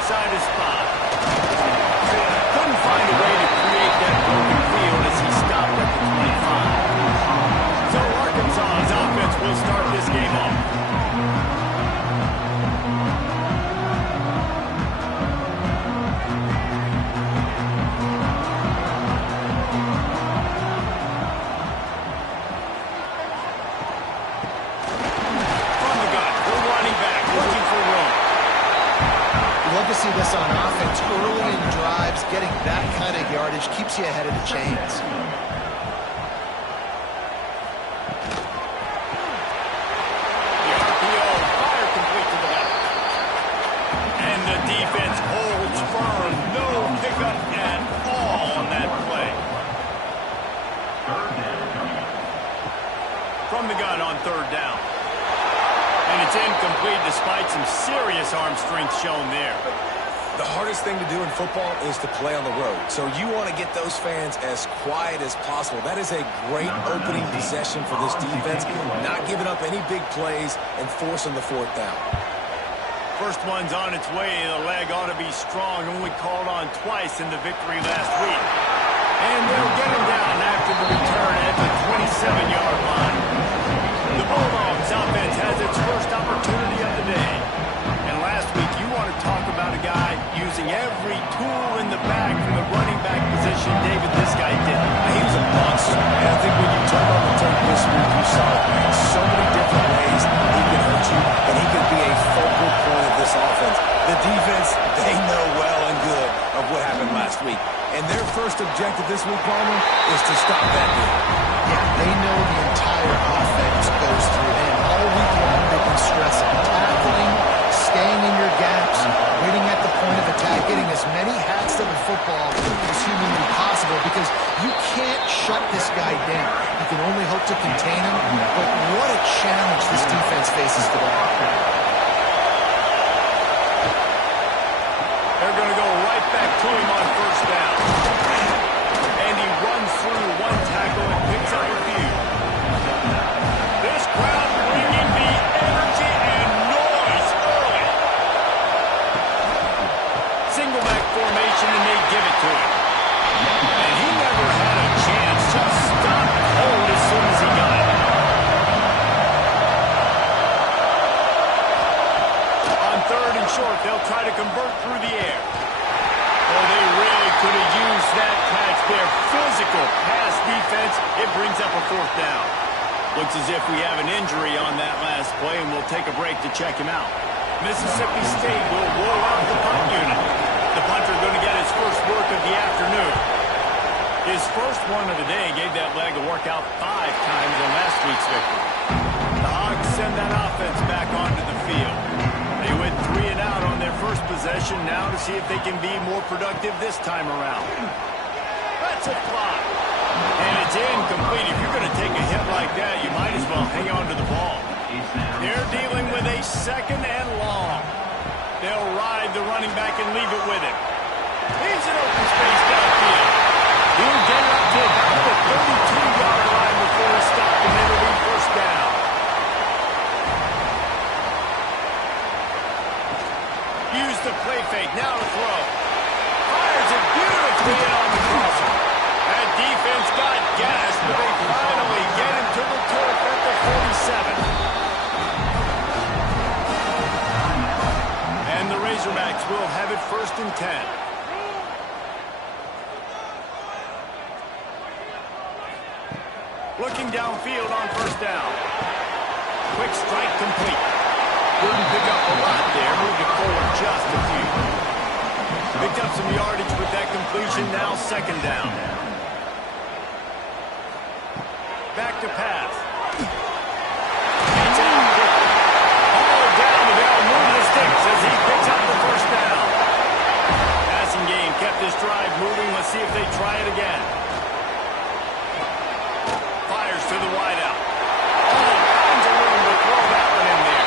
inside his spot. Couldn't find a way to create that broken field as he stopped at the 25. So Arkansas's offense will start this game off. To see this on offense early in drives, getting that kind of yardage keeps you ahead of the chains. The RPO, fire complete to the left. And the defense holds firm. No pickup at all on that play. From the gun on third down. And it's incomplete despite some serious arm strength shown there. The hardest thing to do in football is to play on the road. So you want to get those fans as quiet as possible. That is a great opening possession for this defense. Not giving up any big plays and forcing the fourth down. First one's on its way. The leg ought to be strong. Only called on twice in the victory last week. And they'll get him down after the return at the 27-yard line. The Bulldogs offense has its first opportunity of the day. And last week, you want to talk about a guy using every tool in the bag from the running back position. David, this guy did. He was a monster. And I think when you turn on the tape this week, you saw it in so many different ways he can hurt you, and he can be a focal point of this offense. The defense, they know well and good of what happened last week. And their first objective this week, Palmer, is to stop that game. Yeah, they know the entire offense goes through him. All week long, they've been stressing tackling, staying in your gaps, waiting at the point of attack, getting as many hats to the football as humanly possible, because you can't shut this guy down. You can only hope to contain him, but what a challenge this defense faces today. They're going to go right back to him on first down. And he runs through one tackle and picks up a few. This crowd bringing the energy and noise early. Single back formation, and they give it to him. And he never had a chance. Just stopped cold as soon as he got it. On third and short, they'll try to convert through the air. Oh, they really could have used that catch there. Physical pass defense. It brings up a fourth down. Looks as if we have an injury on that last play, and we'll take a break to check him out. Mississippi State will roll out the punt unit. The punter going to get his first work of the afternoon. His first one of the day gave that leg a workout 5 times in last week's victory. The Hogs send that offense back onto the field. They went 3 and out on their first possession, now to see if they can be more productive this time around. That's a fly. And it's incomplete. If you're going to take a hit like that, you might as well hang on to the ball. They're dealing with a second and long. They'll ride the running back and leave it with him. He's in open space downfield. He'll get up to about the 32-yard line before he stopped, and it'll be first down. Use the play fake, now to throw. Fires it beautifully in on the crosser. That defense got gas, but they finally get him to the turf at the 47. And the Razorbacks will have it first and 10. Looking downfield on first down. Quick strike complete. Couldn't pick up a lot there. Moved it forward just a few. Picked up some yardage with that completion. Now second down. Back to pass. It's out quickly. All down the bell. Move the sticks as he picks up the first down. Passing game kept this drive moving. Let's see if they try it again. Fires to the wideout. All kinds of room to throw that one in there.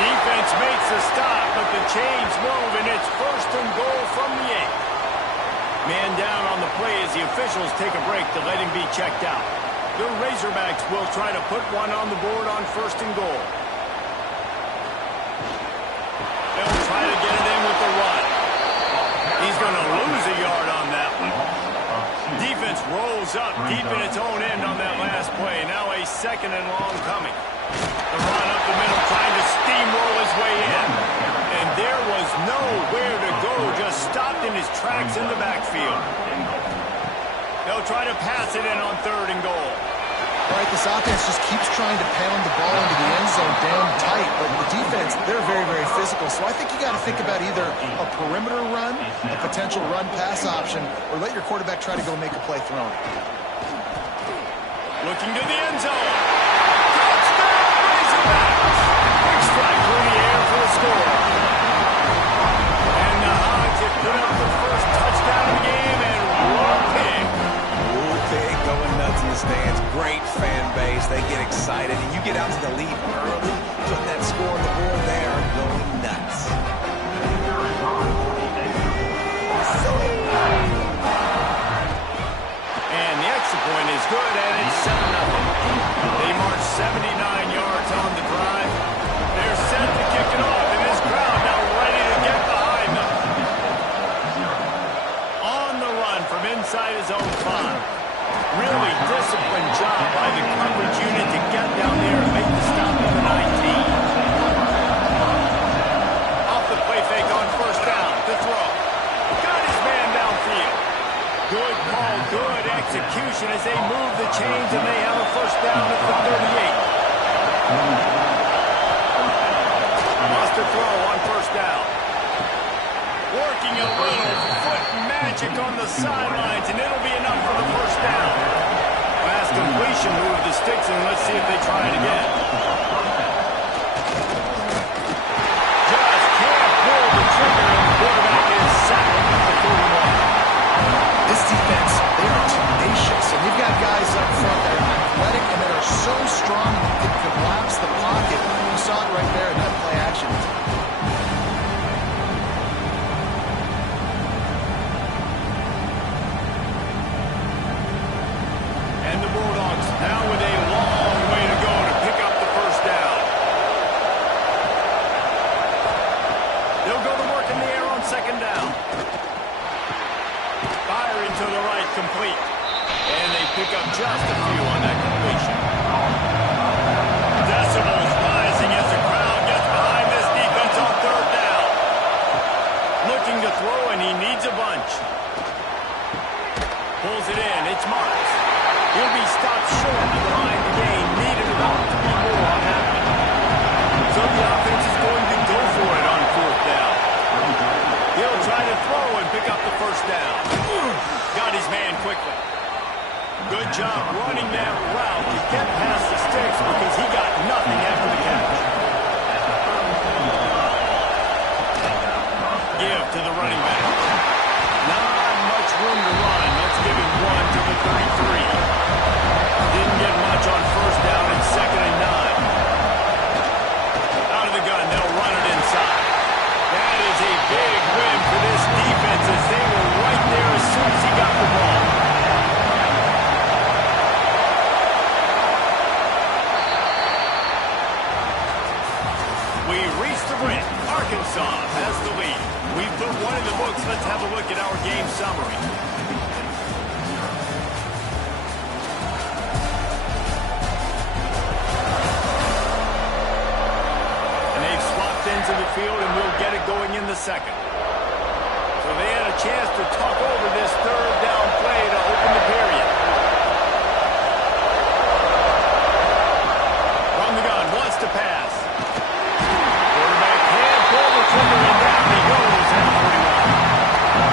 Defense makes a stop, but the chains move, and it's first and goal from the 8. Man down on the play as the officials take a break to let him be checked out. The Razorbacks will try to put one on the board on first and goal. They'll try to get it in with the run. deep in its own end on that last play. Now a second and long coming. The run up the middle, trying to steamroll his way in. And there was nowhere to go, just stopped in his tracks in the backfield. They'll try to pass it in on 3rd and goal. All right, this offense just keeps trying to pound the ball into the end zone damn tight, but the defense, they're very, very physical. So I think you got to think about either a perimeter run, a potential run-pass option, or let your quarterback try to go make a play throwing. Looking to the end zone. Touchdown, Razorbacks! Big strike through the air for the score. And the Hogs have put up the first touchdown of the game, and one pig. Big, going nuts in the stands. Great fan base. They get excited, and you get out to the lead early, putting that score on the board there, going nuts. And the extra point is good, and it's 7-0. They march 79 yards on the drive. They're set to kick it off, and this crowd now ready to get behind them. On the run from inside his own 5. Really disciplined job by the coverage unit to get down there and make the stop at the 19. Off the play fake on 1st down. The throw. Got his man downfield. Good call, good execution as they move the chains, and they have a 1st down at the 38. Lost a throw on 1st down. Working a little foot magic on the sidelines, and it'll be enough for the 1st down. Last completion move to sticks, and let's see if they try it again. Just can't pull the trigger, and the quarterback is sacked at the 41. This defense, they are tenacious, and you've got guys up front that are athletic and that are so strong that they can collapse the pocket. You saw it right there in that play action. Now with a long way to go to pick up the 1st down. They'll go to work in the air on 2nd down. Firing to the right, complete. And they pick up just a few on that completion. Decibels rising as the crowd gets behind this defense on 3rd down. Looking to throw, and he needs a bunch. Pulls it in. It's Marks. He'll be stopped short of the line to gain. Needed about 3 more on that one. So the offense is going to go for it on 4th down. He'll try to throw and pick up the 1st down. Got his man quickly. Good job running that route to get past the sticks because he got nothing after the catch. Give to the running back. Not much room to run. Let's give him 1 to the 33. Didn't get much on 1st down and 2nd and 9. Out of the gun, they'll run it inside. That is a big win for this defense as they were right there as soon as he got the ball. We reached the brink. Arkansas has the lead. We put one in the books. Let's have a look at our game summary. Into the field, and we'll get it going in the 2nd. So they had a chance to talk over this 3rd down play to open the period. From the gun, wants to pass. Quarterback can't pull the trigger, and down he goes at 41.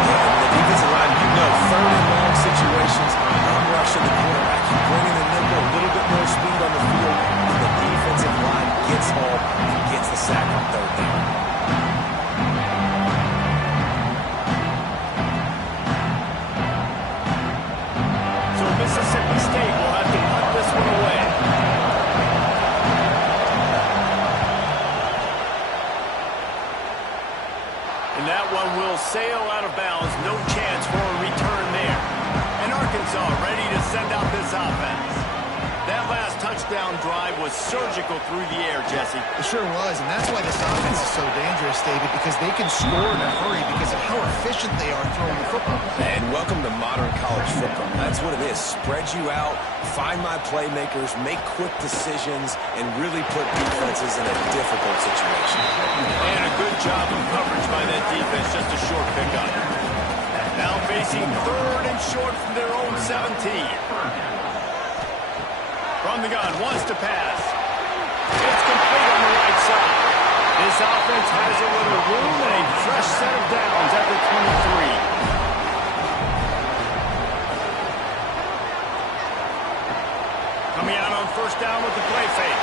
Yeah, the defensive line, you know, 3rd and long situations, I'm rushing the quarterback. You bring in the nickel, a little bit more speed on the field, and the defensive line gets home and gets the sack on 3rd down. So Mississippi State will have to punt this one away. And that one will sail out of bounds. No chance for a return there. And Arkansas ready to send out this offense. That last touchdown drive was surgical through the air, Jesse. It sure was, and that's why this offense is so dangerous, David, because they can score in a hurry because of how efficient efficient they are throwing the football. And welcome to modern college football. That's what it is. Spread you out, find my playmakers, make quick decisions, and really put defenses in a difficult situation. And a good job of coverage by that defense, just a short pickup. Now facing 3rd and short from their own 17. From the gun, wants to pass. It's complete on the right side. This offense has a little room and a fresh set of downs at the 23. Coming out on 1st down with the play fake.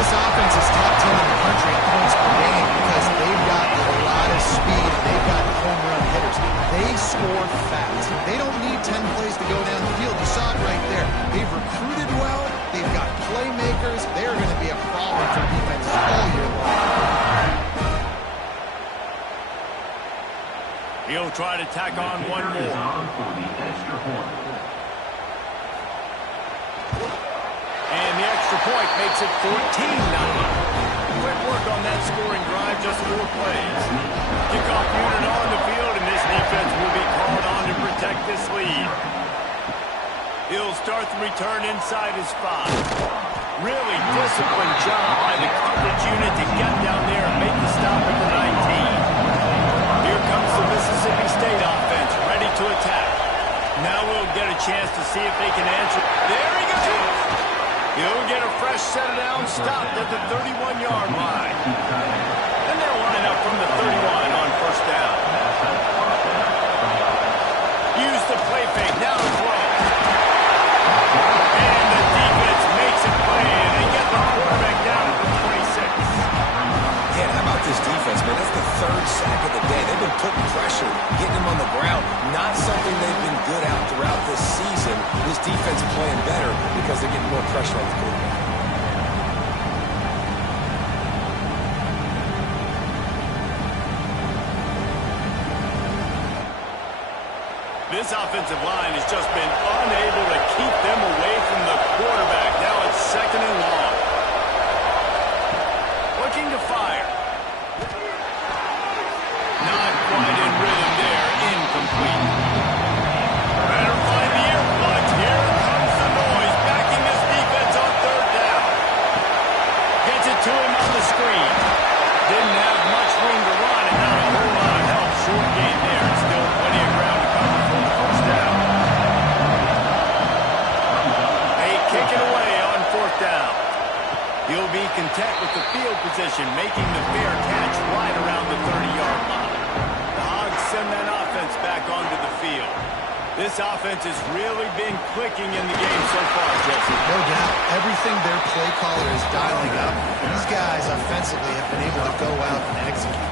This offense is top 10 in the country in points per game because they've got a lot of speed and they've got home run hitters. They score fast. They don't need 10 plays to go down the field. You saw it right there. They've recruited well. They've got playmakers. They're going to be a problem for defenses all year long. He'll try to tack on one more. And the extra point makes it 14-0. Quick work on that scoring drive, just 4 plays. Kickoff unit on the field, and this defense will be called on to protect this lead. He'll start the return inside his 5. Really disciplined job by the coverage unit to get down there and make the stop at the 19. Here comes the Mississippi State offense, ready to attack. Now we'll get a chance to see if they can answer. There he goes! He'll get a fresh set of downs stopped at the 31-yard line. And they'll line up from the 31 on 1st down. Use the play fake, now throw. And the defense makes a play, and they get the quarterback down at the 26. Yeah, how about this defense, man? That's the 3rd sack of the day. They've been putting pressure, getting them on the ground. Not something they've been good at throughout this season. This defense playing better because they're getting more pressure on the quarterback. This offensive line has just been unable to keep them away from the quarterback. Now it's 2nd and long. Looking to fire. Not quite in rhythm there. Incomplete. Better find the earplugs. Here comes the noise. Backing this defense on 3rd down. Gets it to him on the screen. Didn't have much room to run and not a whole lot of help. Short game there. Still plenty of ground to cover for the 1st down. They kick it away on 4th down. He'll be content with the field position, making the fair catch right around the 30-yard line. The Hogs send that offense back onto the field. This offense has really been clicking in the game so far, Jesse. No doubt. Everything their play caller is dialing up, these guys offensively have been able to go out and execute.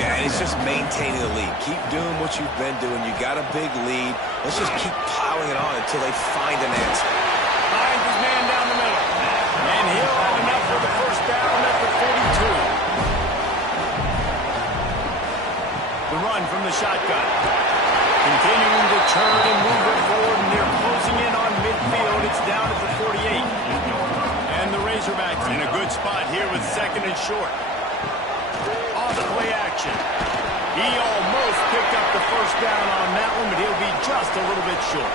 Yeah, and it's just maintaining the lead. Keep doing what you've been doing. You got a big lead. Let's just keep piling it on until they find an answer. Finds his man down the middle. And he'll have enough for the 1st down at the 42. The run from the shotgun. Continuing to turn and move it forward, and they're closing in on midfield. It's down at the 48. And the Razorbacks in a good spot here with 2nd and short. Off the play action. He almost picked up the 1st down on that one, but he'll be just a little bit short.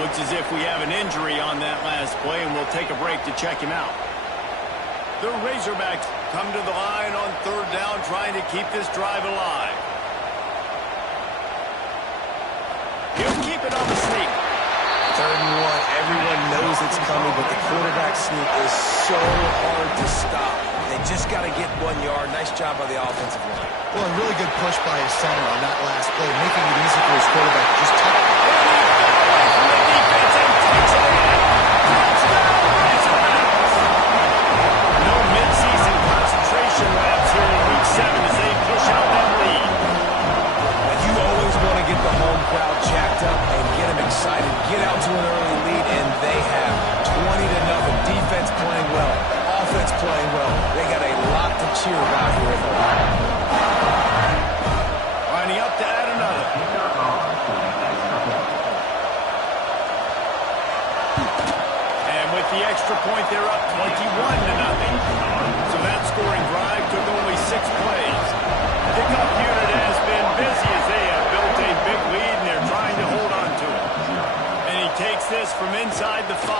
Looks as if we have an injury on that last play, and we'll take a break to check him out. The Razorbacks come to the line on 3rd down, trying to keep this drive alive. He'll keep it on the sneak. 3rd and 1. Everyone knows it's coming, but the quarterback sneak is so hard to stop. They just got to get 1 yard. Nice job by the offensive line. Well, a really good push by his center on that last play, making it easy for his quarterback to just tuck it. From the defense and takes it in. Touchdown, Razorbacks. No midseason concentration laps here in Week 7 as they push out that lead. And you always want to get the home crowd jacked up and get them excited. Get out to an early lead, and they have 20-0. Defense playing well. Offense playing well. They got a lot to cheer about here at home. Lining up to add another. extra point, they're up 21-0. So that scoring drive took only 6 plays. The kickoff unit has been busy as they have built a big lead, and they're trying to hold on to it. And he takes this from inside the 5.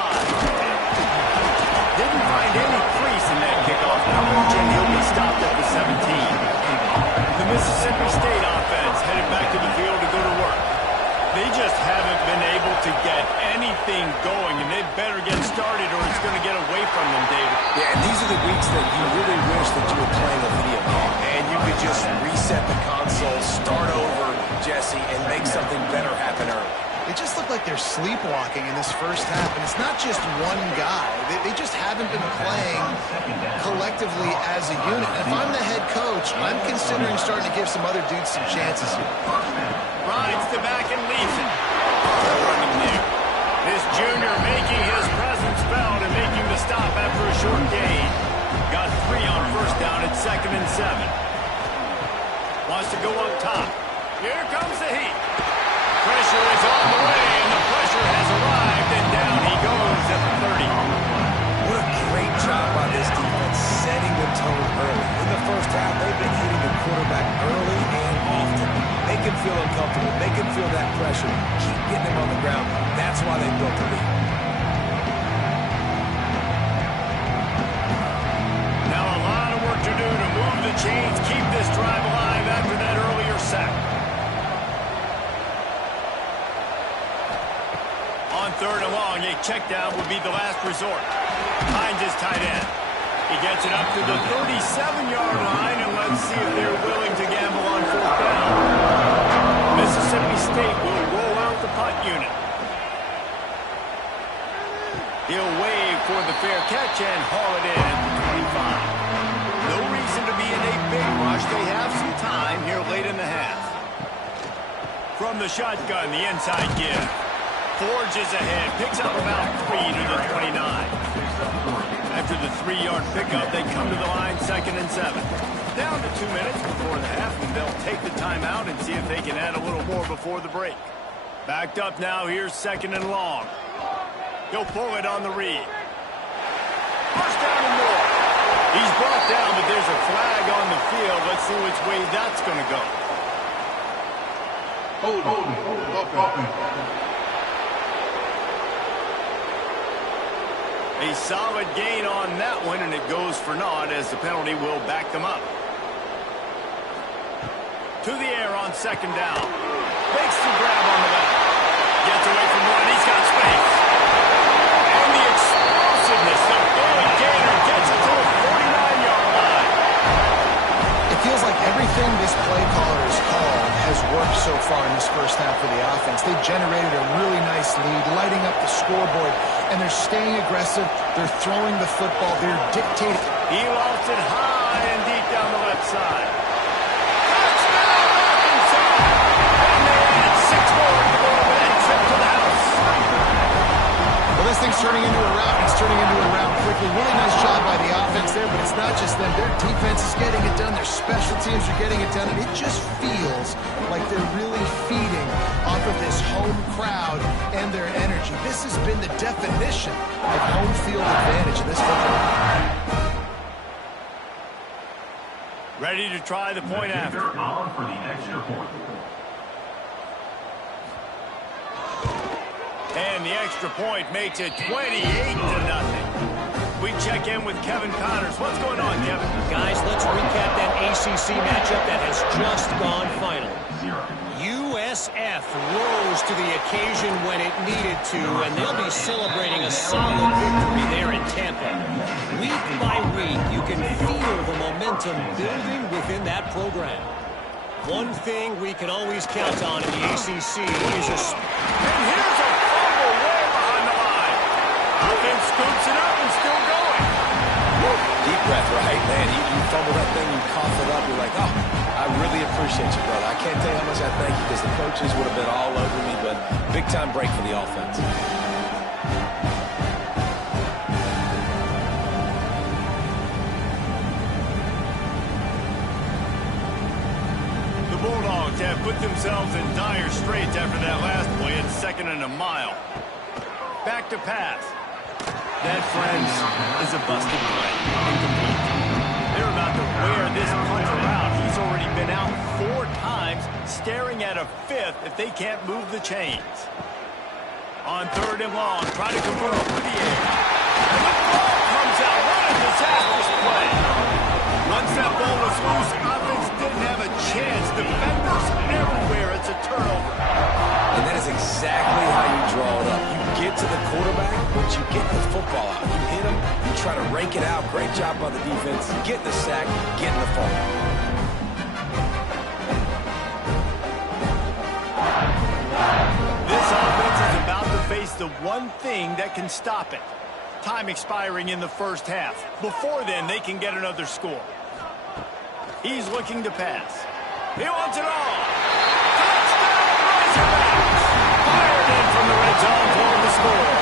Didn't find any crease in that kickoff coverage, and he'll be stopped at the 17. The Mississippi State offense headed back to the field to go to work. They just haven't been able to get anything going, and they better get started or it's going to get away from them, David. Yeah, and these are the weeks that you really wish that you were playing a video game, and you could just reset the console, start over, Jesse, and make something better happen early. They just look like they're sleepwalking in this first half, and it's not just one guy. They just haven't been playing collectively as a unit. And if I'm the head coach, I'm considering starting to give some other dudes some chances here. Rides the back and leaves it. They're running there. This junior making his presence felt and making the stop after a short gain. Got 3 on first down at 2nd and 7. Wants to go up top. Here comes the heat. Pressure is on the way, and the pressure has arrived, and down he goes at the 30. What a great job by this defense setting the tone early. In the first half, they've been hitting the quarterback early and often. Make him feel uncomfortable. Make him feel that pressure. Keep getting him on the ground. That's why they built the lead. Now a lot of work to do to move the chains, keep this drive alive after that earlier sack. On 3rd and long, a check down would be the last resort. Finds his tight end. He gets it up to the 37-yard line, and let's see if they're willing to gamble on 4th down. Mississippi State will roll out the punt unit. He'll wave for the fair catch and haul it in at the 25. No reason to be in a big rush. They have some time here late in the half. From the shotgun, the inside give. Forges ahead, picks up about 3 to the 29. After the 3-yard pickup, they come to the line 2nd and 7. Down to 2 minutes before the half, and they'll take the timeout and see if they can add a little more before the break. Backed up now, here's 2nd and long. He'll pull it on the read. First down and more. He's brought down, but there's a flag on the field. Let's see which way that's going to go. A solid gain on that one, and it goes for naught as the penalty will back them up. To the air on 2nd down. Makes the grab on the left. Gets away from one. He's got space. And the explosiveness of Billy Gaynor gets it to the 49-yard line. It feels like everything this play caller has called has worked so far in this first half for the offense. They generated a really nice lead, lighting up the scoreboard, and they're staying aggressive. They're throwing the football. They're dictating. He lost it high and deep down the left side. Touchdown, Arkansas! And they add 6 more to go with that trip to the house. Well, this thing's turning into a rout. It's turning into a rout quickly. Really nice job by the offense there, but it's not just them. Their defense is getting it done. Their special teams are getting it done, and it just feels like they're really feeding off of this home crowd and their energy. This has been the definition of home field advantage in this football. Ready to try the point after. On for the extra point. And the extra point makes it 28-0. We check in with Kevin Connors. What's going on, Kevin? Guys, let's recap that ACC matchup that has just gone final. USF rose to the occasion when it needed to, and they'll be celebrating a solid victory there in Tampa. Week by week, you can feel the momentum building within that program. One thing we can always count on in the ACC is a... And here's a fumble way behind the line. Offense scoops it up and still going. Deep breath, right, man? You fumble that thing, you cough it up, you're like, oh, I really appreciate you, brother. I can't tell you how much I thank you because the coaches would have been all over me, but big-time break for the offense. The Bulldogs have put themselves in dire straits after that last play at 2nd and a mile. Back to pass. That, friends, is a busted play. Incomplete. They're about to wear this punter out. He's already been out 4 times, staring at a 5th if they can't move the chains. On 3rd and long, try to convert through the air. And the ball comes out. What a disastrous play. Once that ball was loose, offense didn't have a chance. Defenders everywhere. It's a turnover. And that is exactly how you draw it up. You get to the quarterback, but you get the football out. You hit him, you try to rake it out. Great job by the defense. Get the sack, get in the fumble. This offense is about to face the one thing that can stop it. Time expiring in the first half. Before then, they can get another score. He's looking to pass. He wants it all. Touchdown, Razorbacks! Fired in from the red zone for the score.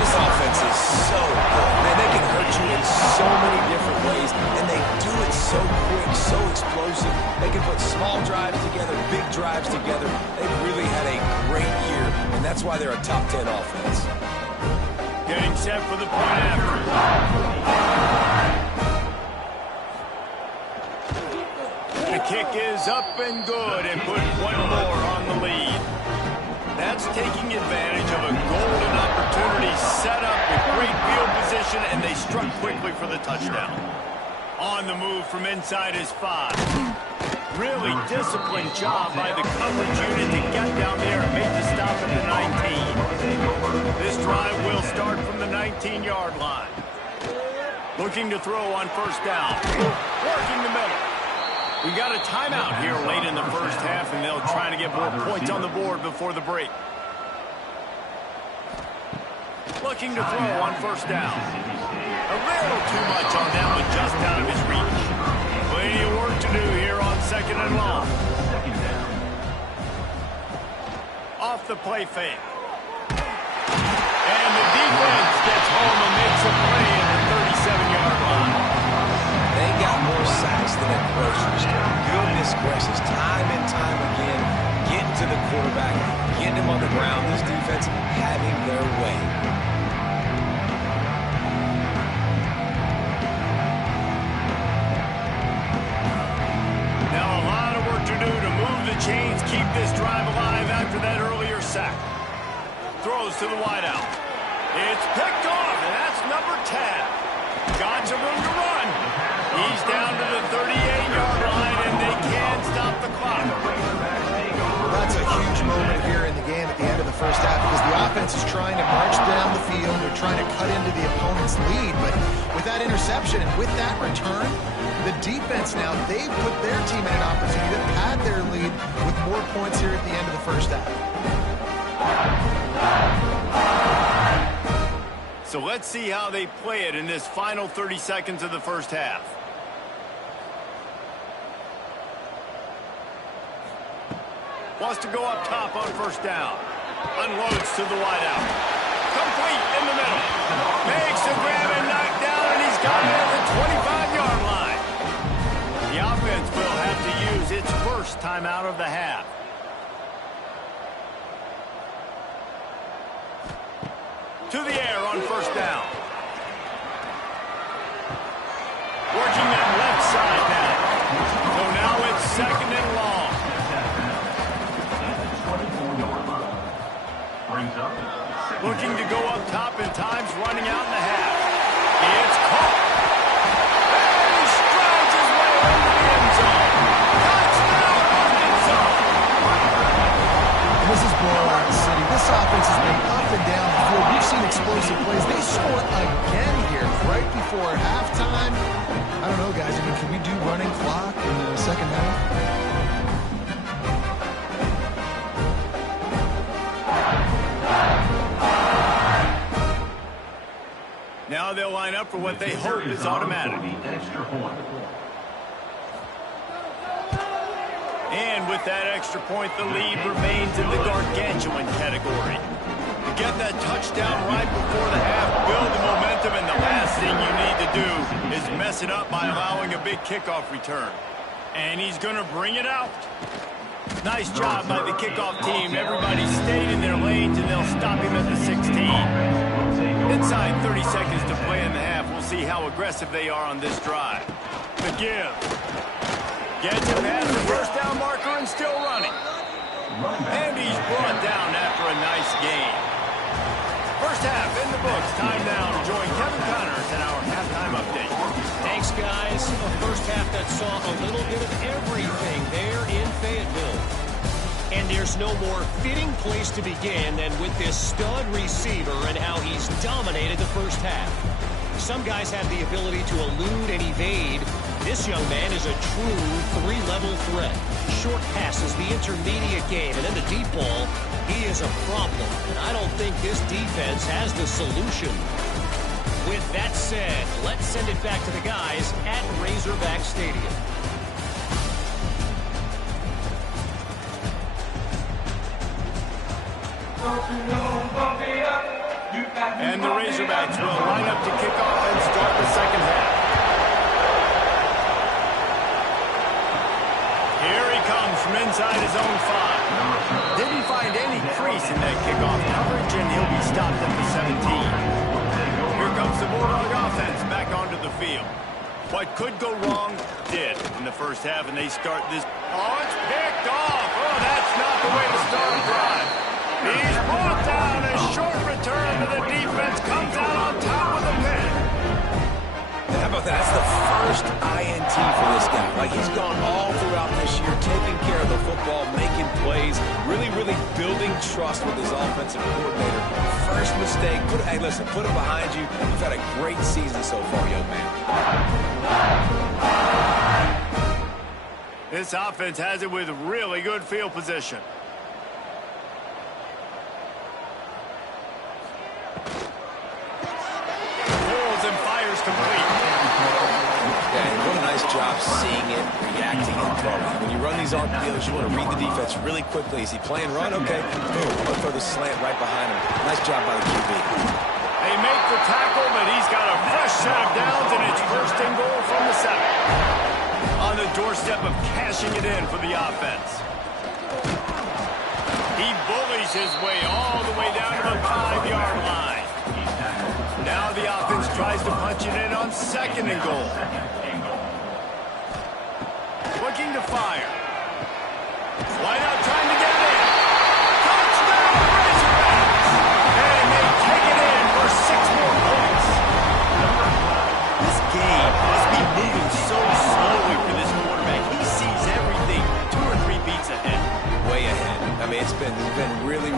This offense is so good. Man, they can hurt you in so many different ways, and they do it so quick, so explosive. They can put small drives together, big drives together. They've really had a great year, and that's why they're a top 10 offense. Getting set for the point after. The kick is up and good and put one more on the lead. That's taking advantage of a golden opportunity set up with great field position, and they struck quickly for the touchdown. On the move from inside his 5. Really disciplined job by the coverage unit to get down there and make the stop at the 19. This drive will start from the 19-yard line. Looking to throw on 1st down. Working the middle. We got a timeout here late in the first half, and they'll try to get more points on the board before the break. Looking to throw on 1st down. A little too much on that one, just out of his reach. Plenty of work to do here on 2nd and long. Off the play fake. And the defense gets home and makes a play at the 37-yard line. They got more sacks than a grocery store. Goodness gracious, time and time again, getting to the quarterback, getting him on the ground. This defense having their way. Now a lot of work to do to move the chains, keep this drive alive after that earlier sack. Throws to the wideout. It's picked off, and that's number 10. Got some room to run. He's down to the 38-yard line, and they can stop the clock. That's a huge moment here in the game at the end of the first half, because the offense is trying to march down the field. They're trying to cut into the opponent's lead, but with that interception and with that return, the defense now, they've put their team in an opportunity to pad their lead with more points here at the end of the first half. So let's see how they play it in this final 30 seconds of the first half. Wants to go up top on 1st down. Unloads to the wideout. Complete in the middle. Makes the grab and knocked down, and he's got it at the 25-yard line. The offense will have to use its first timeout of the half. To the air on 1st down. Working that left side now. So now it's 2nd and long. Looking to go up top, and time's running out in the half. It's caught. And he strides his way into the end zone. Touchdown, Arkansas. This is blowout city. This offense has been up and down the field. We've seen explosive plays. They score again here right before halftime. I don't know, guys. I mean, can we do running clock in the second half? Now they'll line up for what they hope is automatic. And with that extra point, the lead remains in the gargantuan category. To get that touchdown right before the half, build the momentum, and the last thing you need to do is mess it up by allowing a big kickoff return. And he's going to bring it out. Nice job by the kickoff team. Everybody stayed in their lanes, and they'll stop him at the 16. Inside 30 seconds to play in the half. We'll see how aggressive they are on this drive. The give. Gets it past the first down marker and still running. And he's brought down after a nice gain. First half in the books. Time now to join Kevin Connors in our halftime update. Thanks, guys. A first half that saw a little bit of everything there in Fayetteville. And there's no more fitting place to begin than with this stud receiver and how he's dominated the first half. Some guys have the ability to elude and evade. This young man is a true three-level threat. Short passes, the intermediate game, and then the deep ball, he is a problem. And I don't think this defense has the solution. With that said, let's send it back to the guys at Razorback Stadium. And the Razorbacks will line up to kick off and start the second half. Here he comes from inside his own 5. Didn't find any crease in that kickoff coverage, and he'll be stopped at the 17. Here comes the Bulldog offense back onto the field. What could go wrong did in the first half, and they start this. Oh, it's picked off. Oh, that's not the way to start a drive. He's brought down. A short return to the defense comes out on top of the pin. How about that? That's the first INT for this guy. Like, he's gone all throughout this year, taking care of the football, making plays, really building trust with his offensive coordinator. First mistake. Hey, listen, put him behind you. You've had a great season so far, young man. This offense has it with really good field position. And fires complete. Yeah, and what a nice job seeing it, reacting, and throwing. When you run these RPOs, you want to read the defense really quickly. Is he playing run? Okay. Boom. Look for the slant right behind him. Nice job by the QB. They make the tackle, but he's got a fresh set of downs, and it's first and goal from the 7. On the doorstep of cashing it in for the offense. He bullies his way all the way down to the 5-yard line. Now the offense tries to punch it in on second and goal. Looking to fire. Wide out trying to get it in. Touchdown, Razorbacks! And they take it in for 6 more points. This game must be moving so slowly for this quarterback. He sees everything 2 or 3 beats ahead. Way ahead. I mean, it's been really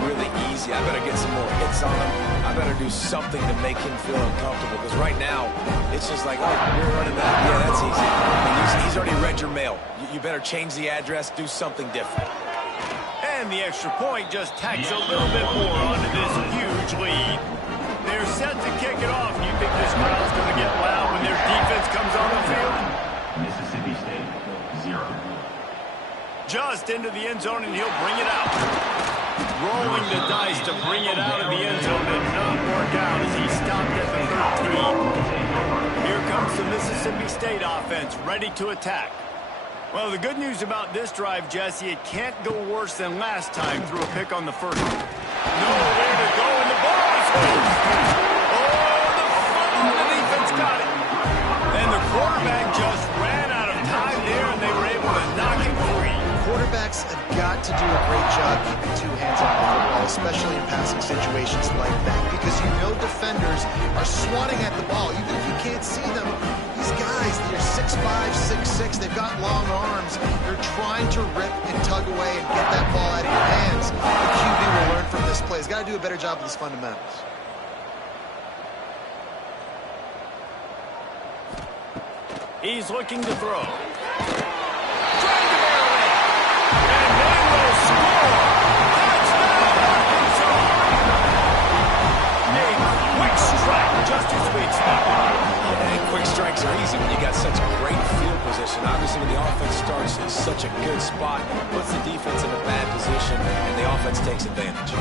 easy. I better get some more hits on him. I better do something to make him feel uncomfortable, because right now, it's just like, oh, you're running that. Yeah, that's easy. I mean, he's already read your mail. You better change the address, do something different. And the extra point just tacks a little bit more onto this huge lead. They're set to kick it off. Do you think this crowd's going to get loud when their defense comes on the field? Mississippi State, 0. Just into the end zone, and he'll bring it out. Rolling the dice to bring it out of the end zone did not work out as he stopped at the 13. Here comes the Mississippi State offense, ready to attack. Well, the good news about this drive, Jesse, it can't go worse than last time through a pick on the first one. Nowhere to go, and the ball is loose. Oh, the fumble, the defense got it. And the quarterback just ran out of time there, and they were able to knock him free. Quarterbacks have got to do a great job keeping 2 hands on the football, especially in passing situations like that, because you know defenders are swatting at the ball. Even if you can't see them, these guys, they're 6'5", 6'6", they've got long arms. They're trying to rip and tug away and get that ball out of your hands. The QB will learn from this play. He's got to do a better job with his fundamentals. He's looking to throw. Trying to barrel in. And they will score. Touchdown, Arkansas. A quick strike, just as we expected. And quick strikes are easy when you got such great field position. Obviously, when the offense starts in such a good spot, puts the defense in a bad position, and the offense takes advantage.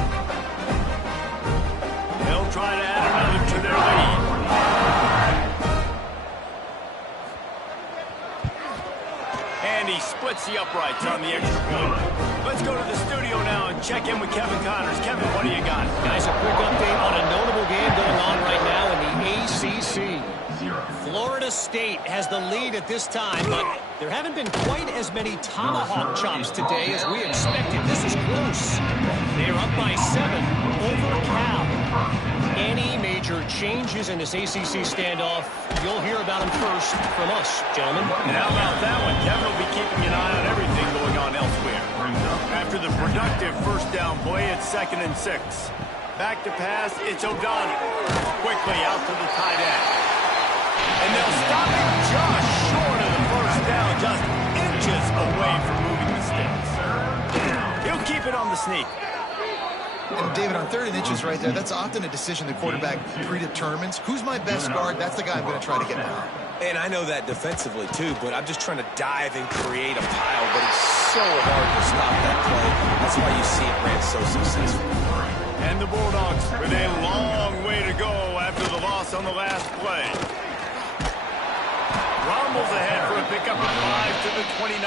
They'll try to add another to their lead. And he splits the uprights on the extra point. Let's go to the studio now and check in with Kevin Connors. Kevin, what do you got? Guys, a quick update on a notable game going on right now in the ACC. Florida State has the lead at this time, but there haven't been quite as many tomahawk chops today as we expected. This is close. They're up by 7 over Cal. Any major changes in this ACC standoff, you'll hear about them first from us, gentlemen. And how about that one? Kevin will be keeping an eye on everything going on elsewhere. After the productive first down play, it's 2nd and 6. Back to pass, it's O'Donnell. Quickly out to the tight end. And they'll stop him just short of the first down, just inches away from moving the sticks. He'll keep it on the sneak. And David, on 3rd and inches right there, that's often a decision the quarterback predetermines. Who's my best guard? That's the guy I'm going to try to get behind. And I know that defensively, too, but I'm just trying to dive and create a pile, but it's so hard to stop that play. That's why you see it ran so successful. And the Bulldogs with a long way to go after the loss on the last play. Rumbles ahead for a pickup of 5 to the 29.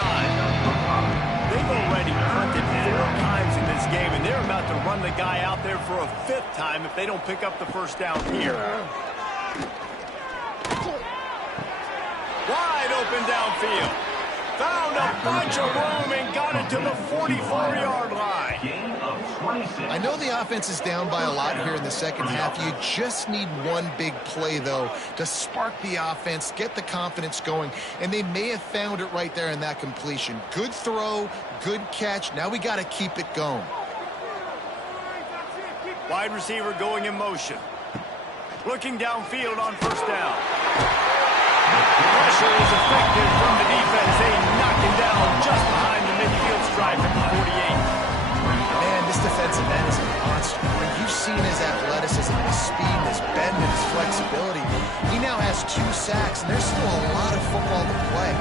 They've already punted 4 times in this game, and they're about to run the guy out there for a 5th time if they don't pick up the first down here. Wide open downfield. Found a bunch of room and got it to the 44-yard line. I know the offense is down by a lot here in the second half. You just need one big play, though, to spark the offense, get the confidence going, and they may have found it right there in that completion. Good throw, good catch. Now we got to keep it going. Wide receiver going in motion. Looking downfield on first down. Pressure is effective from the defense. They knock him down just behind the midfield stripe at the 48. Man, this defensive end is a monster. When you've seen his athleticism, his speed, his bend, and his flexibility, he now has 2 sacks, and there's still a lot of football to play.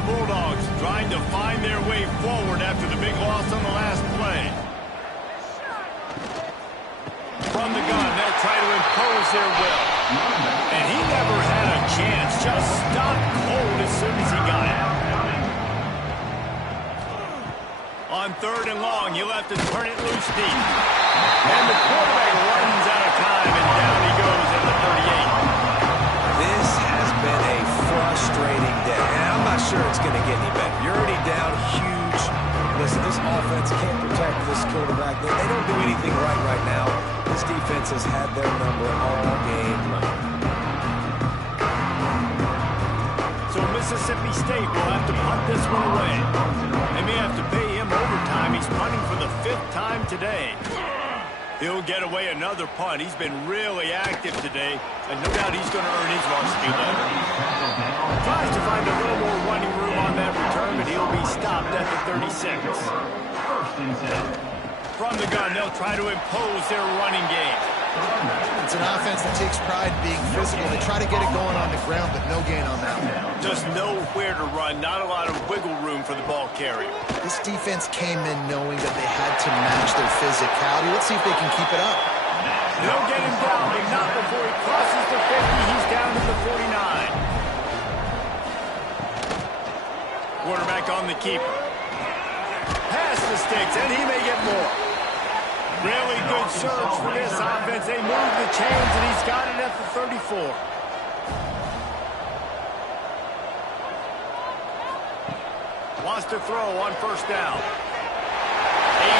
The Bulldogs trying to find their way forward after the big loss on the last play. From the gun, they'll try to impose their will. And he never had a chance. Just stopped cold as soon as he got it. On 3rd and long, you'll have to turn it loose deep. And the quarterback runs out of time, and down he goes at the 38. This has been a frustrating day, and I'm not sure it's going to get any better. You're already down huge. Listen, this offense can't protect this quarterback. They don't do anything right now. This defense has had their number all game long. So Mississippi State will have to punt this one away. They may have to pay him overtime. He's punting for the 5th time today. He'll get away another punt. He's been really active today, and no doubt he's going to earn his varsity letter. Tries to find a little more running room on that return, but he'll be stopped at the 36. From the gun, they'll try to impose their running game. It's an offense that takes pride in being physical. They try to get it going on the ground, but no gain on that one. Just nowhere to run, not a lot of wiggle room for the ball carrier. This defense came in knowing that they had to match their physicality. Let's see if they can keep it up. They'll get him down, but not before he crosses the 50. He's down to the 49. Quarterback on the keeper. Pass the sticks, and he may get more. Really good surge for this offense. They move the chains, and he's got it at the 34. Wants to throw on first down. A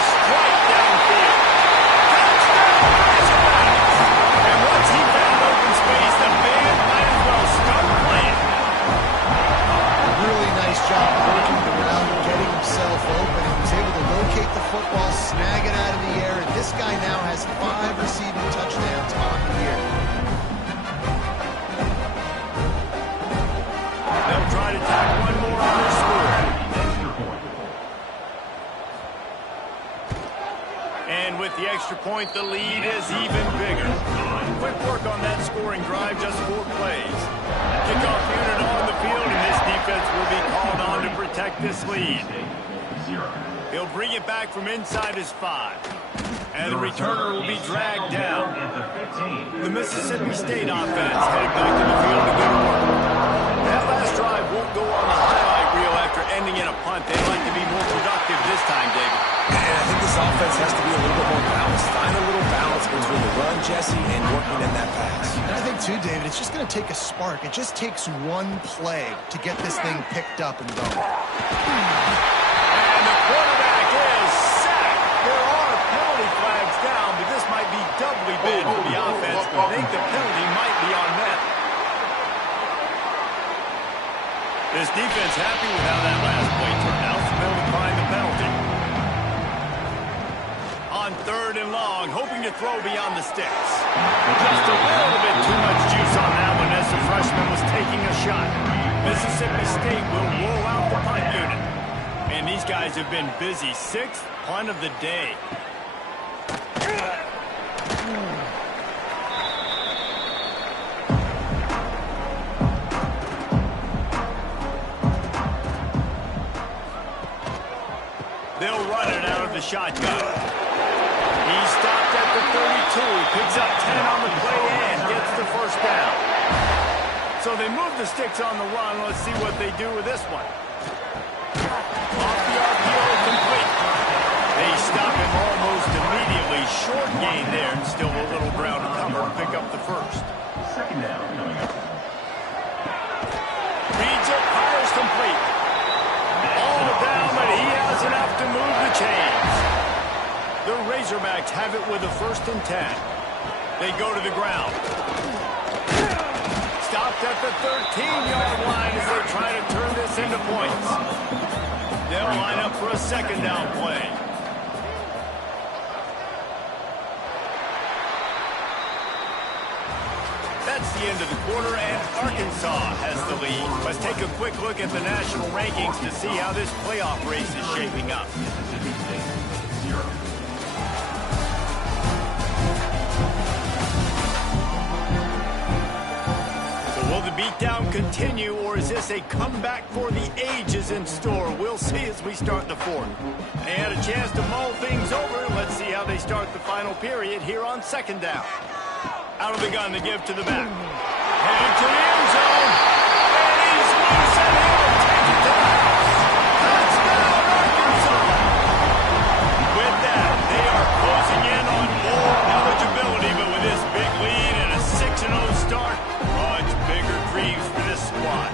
strike downfield. Touchdown! And once he found open space, the man might as well start playing. Really nice job working the route, getting himself open. He was able to locate the football, snag it out of the air, and this guy now has 5 receiving touchdowns on the year. They'll try to tack one more on their score. And with the extra point, the lead is even bigger. Quick work on that scoring drive, just 4 plays. Kickoff unit on the field, and this defense will be called on to protect this lead. He'll bring it back from inside his 5. And the returner will be dragged down. The Mississippi State offense heading back to the field to go to work. That last drive won't go on the highlight handing in a punt. They'd like to be more productive this time, David. And I think this offense has to be a little bit more balanced. Find a little balance between the run, Jesse, and working in that pass. And I think, too, David, it's just going to take a spark. It just takes one play to get this thing picked up and going. And the quarterback is sacked. There are penalty flags down, but this might be doubly bad for the offense. I think the penalty might be on net. This defense happy with how that last play turned out, so they'll decline the penalty. On 3rd and long, hoping to throw beyond the sticks. Just a little bit too much juice on that one as the freshman was taking a shot. Mississippi State will roll out the punt unit. And these guys have been busy. 6th punt of the day. They'll run it out of the shotgun. He stopped at the 32, picks up 10 on the play and gets the first down. So they move the sticks on the run. Let's see what they do with this one. Off the RPO, complete. They stop him almost immediately. Short gain there, and still a little ground to cover to pick up the first. Second down coming up. Reads it, fires complete. All down, but he has enough to move the chains. The Razorbacks have it with a 1st and 10. They go to the ground. Stopped at the 13-yard line as they try to turn this into points. They'll line up for a 2nd down play. That's the end of the quarter, and Arkansas has the lead. Let's take a quick look at the national rankings to see how this playoff race is shaping up. Mississippi State 0. Will the beatdown continue, or is this a comeback for the ages in store? We'll see as we start the 4th. They had a chance to mull things over. Let's see how they start the final period here on 2nd down. Out of the gun to give to the back. Headed to the end zone. And he's loose, and he'll take it to the house. Touchdown, Arkansas. With that, they are closing in on bowl eligibility, but with this big lead and a 6-0 start, much bigger dreams for this squad.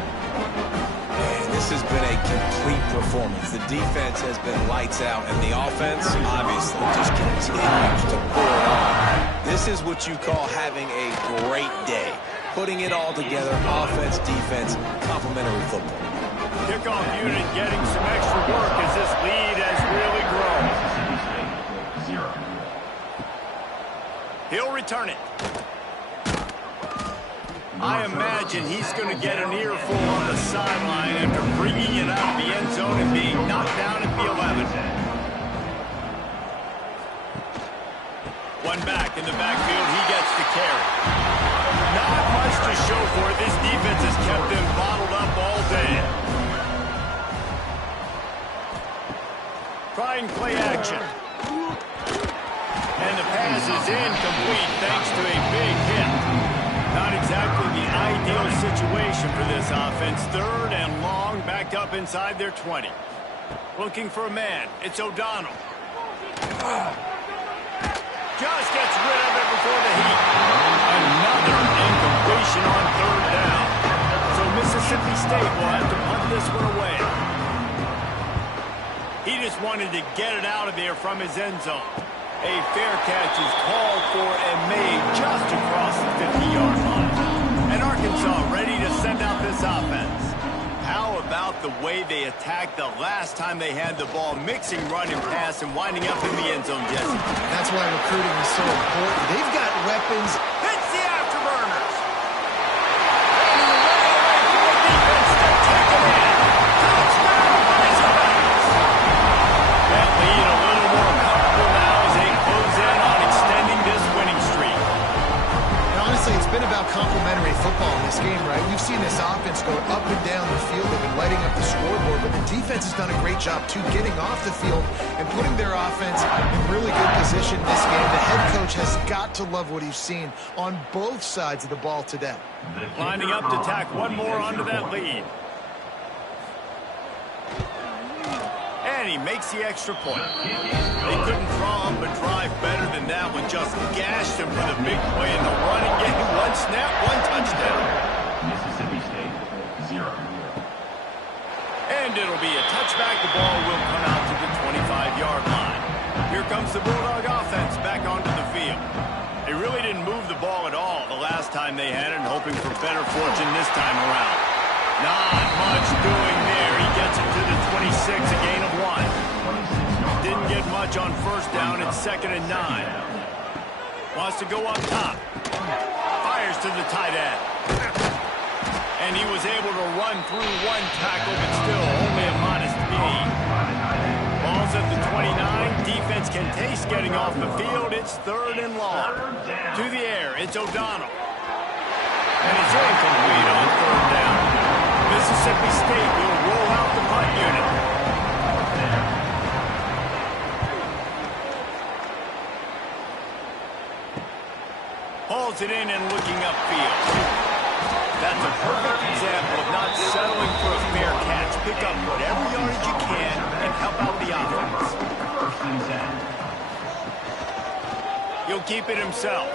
Man, this has been a complete performance. The defense has been lights out, and the offense, obviously, just continues to pour it on. This is what you call having a great day. Putting it all together, offense, defense, complementary football. Kickoff unit getting some extra work as this lead has really grown. Mississippi State 0. He'll return it. I imagine he's going to get an earful on the sideline after bringing it out of the end zone and being knocked down at the 11. One back in the backfield, he gets the carry. Not much to show for it. This defense has kept them bottled up all day. Trying play action. And the pass is incomplete thanks to a big hit. Not exactly the ideal situation for this offense. 3rd and long, backed up inside their 20. Looking for a man. It's O'Donnell. Just gets rid of it before the heat. Another incompletion on 3rd down. So Mississippi State will have to punt this one away. He just wanted to get it out of there from his end zone. A fair catch is called for and made just across the 50-yard line. And Arkansas ready to send out this offense. How about the way they attacked the last time they had the ball, mixing run and pass and winding up in the end zone, Jesse? That's why recruiting is so important. They've got weapons. Hits the afterburners. And away for the defense to take it in. Touchdown, Razorbacks. That lead a little more comfortable now as they close in on extending this winning streak. And honestly, it's been about complementary football in this game, right? You've seen this offense go up and down the field. They've been lighting up the scoreboard, but the defense has done a great job, too, getting off the field and putting their offense in really good position in this game. The head coach has got to love what he's seen on both sides of the ball today. Lining up to tack one more onto that lead. And he makes the extra point. They couldn't draw up a drive better than that one. Just gashed him for the big play in the running game. One snap, one touchdown. Mississippi State, 0. And it'll be a touchback. The ball will come out to the 25-yard line. Here comes the Bulldog offense back onto the field. They really didn't move the ball at all the last time they had it, and hoping for better fortune this time around. Not much doing there. He gets it to the 26, a gain of 1. Didn't get much on first down. It's 2nd and 9. Wants to go up top. Fires to the tight end. And he was able to run through one tackle, but still only a modest gain. Ball's at the 29. Defense can taste getting off the field. It's 3rd and long. To the air, it's O'Donnell. And it's incomplete on 3rd down. Mississippi State will roll out the punt unit. Hauls it in and looking upfield. That's a perfect example of not settling for a fair catch. Pick up whatever yardage you can and help out the offense. He'll keep it himself.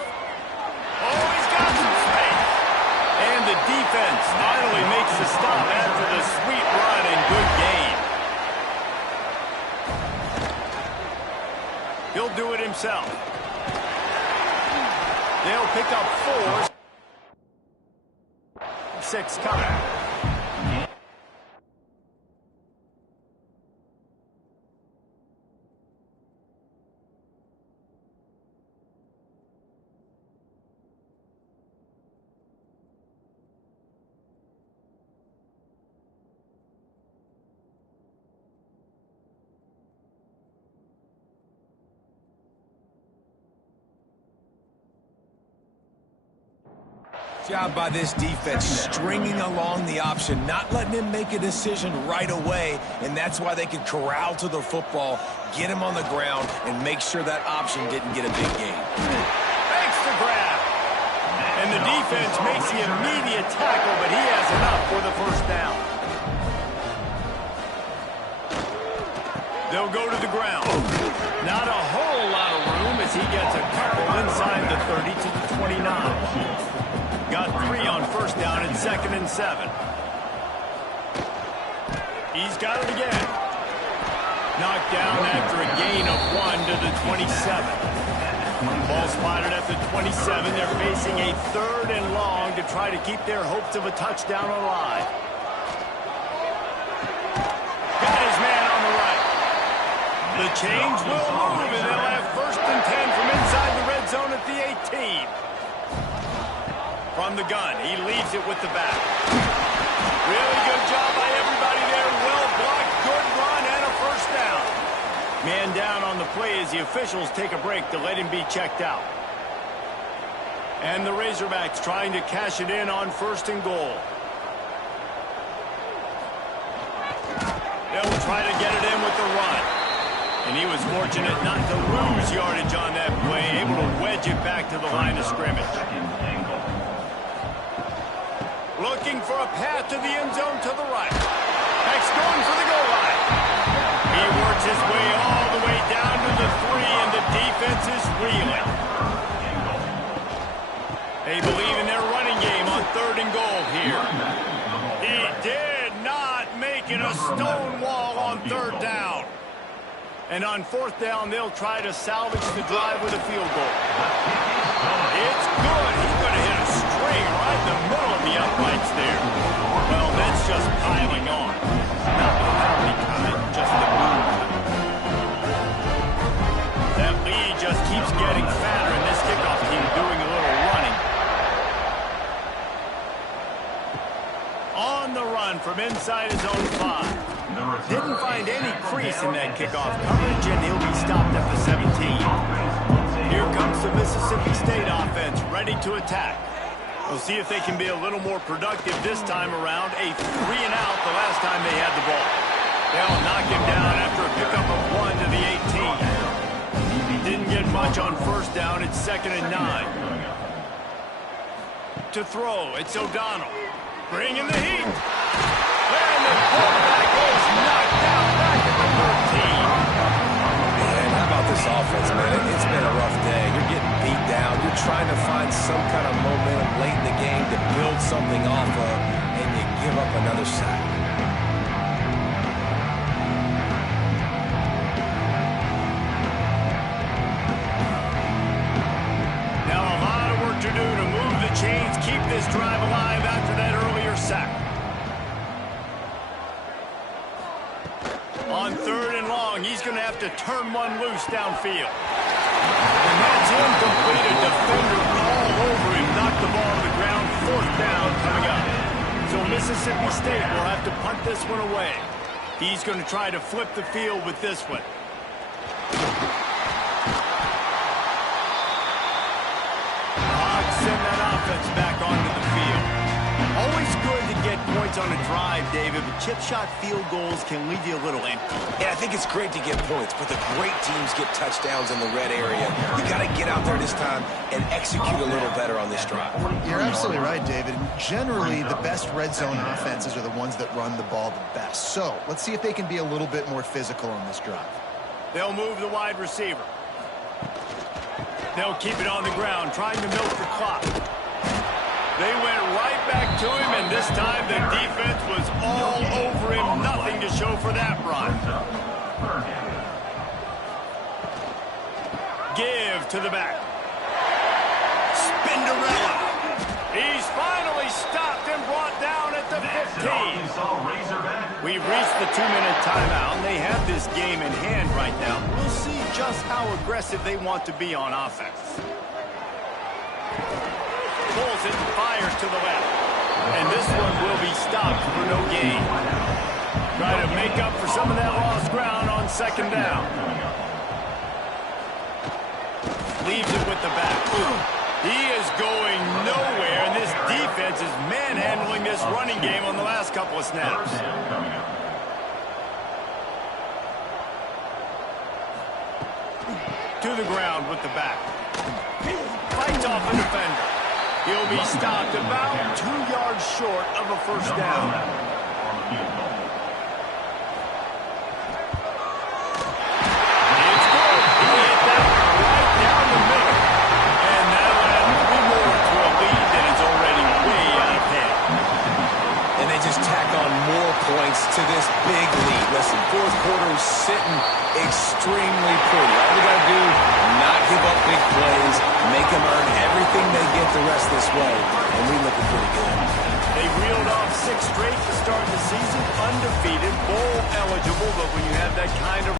Oh, he's got some space. And the defense finally makes the stop after the sweet run and good game. He'll do it himself. They'll pick up 4. 6 coming. Job by this defense, stringing along the option, not letting him make a decision right away, and that's why they could corral to the football, get him on the ground, and make sure that option didn't get a big gain. Extra grab. And the defense makes the immediate tackle, but he has enough for the first down. They'll go to the ground. Not a whole lot of room as he gets a couple inside the 30 to the 29. Got 3 on first down and 2nd and 7. He's got it again. Knocked down after a gain of 1 to the 27. Ball spotted at the 27. They're facing a 3rd and long to try to keep their hopes of a touchdown alive. Got his man on the right. The change will move, and they'll have 1st and 10 from inside the red zone at the 18. From the gun, he leaves it with the back. Really good job by everybody there. Well blocked, good run, and a first down. Man down on the play as the officials take a break to let him be checked out. And the Razorbacks trying to cash it in on 1st and goal. They'll try to get it in with the run. And he was fortunate not to lose yardage on that play, able to wedge it back to the line of scrimmage. Looking for a path to the end zone to the right. Next going for the goal line. He works his way all the way down to the 3, and the defense is reeling. They believe in their running game on 3rd and goal here. He did not make it a stone wall on 3rd down. And on 4th down, they'll try to salvage the drive with a field goal. It's good. He's going to hit a string right in the middle of the uprights there. Well, that's just piling on. Not the penalty kind, just the boom kind. That lead just keeps getting fatter, and this kickoff team doing a little running. On the run from inside his own 5. Didn't find any crease in that kickoff coverage, and he'll be stopped at the 17. Here comes the Mississippi State offense, ready to attack. We'll see if they can be a little more productive this time around. A 3-and-out the last time they had the ball. They'll knock him down after a pickup of 1 to the 18. Didn't get much on first down. It's 2nd and 9. To throw, it's O'Donnell. Bringing the heat. And the quarterback is knocked out back at the 13. long. He's going to have to turn one loose downfield. And that's incomplete. A defender all over him. Knocked the ball to the ground. Fourth down coming up. So Mississippi State will have to punt this one away. He's going to try to flip the field with this one. Hawks send that offense back onto the field. Always good to get points on a drive, David, but chip shot field goals can leave you a little empty. Yeah, I think it's great to get points, but the great teams get touchdowns in the red area. You got to get out there this time and execute a little better on this drive. You're absolutely right, David. Generally, the best red zone offenses are the ones that run the ball the best. So let's see if they can be a little bit more physical on this drive. They'll move the wide receiver. They'll keep it on the ground, trying to milk the clock. They went right back to him, and this time the defense was all over him. Nothing to show for that run. Give to the back. Spinderella. He's finally stopped and brought down at the 15. We've reached the 2-minute timeout, and they have this game in hand right now. We'll see just how aggressive they want to be on offense. Pulls it and fires to the left. And this one will be stopped for no gain. Try to make up for some of that lost ground on second down. Leaves it with the back. He is going nowhere, and this defense is manhandling this running game on the last couple of snaps. To the ground with the back. Fights off a defender. He'll be stopped about 2 yards short of a first down. It's good. He hit that right down the middle. And that'll add 3 more to a lead that is already way out of hand. And they just tack on more points to this big lead. Listen, fourth quarter is sitting extremely pretty. All we got to do, not give up big plays, make them earn everything they get the rest this way, and we looking pretty good. They reeled off 6 straight to start the season, undefeated, bowl eligible, but when you have that kind of